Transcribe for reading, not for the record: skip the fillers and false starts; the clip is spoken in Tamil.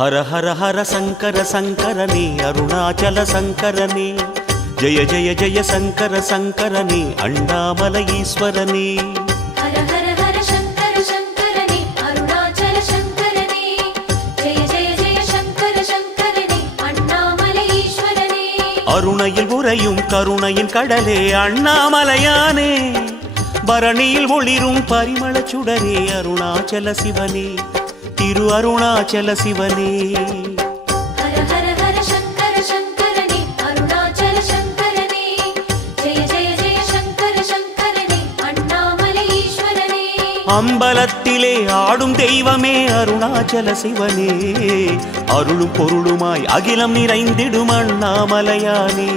हर हर हर शंकर शंकरने अरुणाचल शंकरने जय जय जय शंकर शंकरने अण्णामलै ईश्वरने हर हर हर शंकर शंकरने अरुणाचल शंकरने जय जय जय शंकर शंकरने अण्णामलै ईश्वरने अरुणैயில் உறையும் கருணையின் கடலே அண்ணாமலையானே பரணியில் ஒளிரும் பரிமளச் சுடரே அருணாச்சல சிவனே திரு அருணாச்சல சிவனே हर हर हर शंकर शंकरने अरुणाचल शंकरने जय जय जय शंकर शंकरने अण्णामलै ईश्वरने அம்பலத்திலே ஆடும் தெய்வமே அருணாச்சல சிவனே அருளும் பொருளுமாய் அகிலம் நிறைந்திடும் அண்ணாமலையானே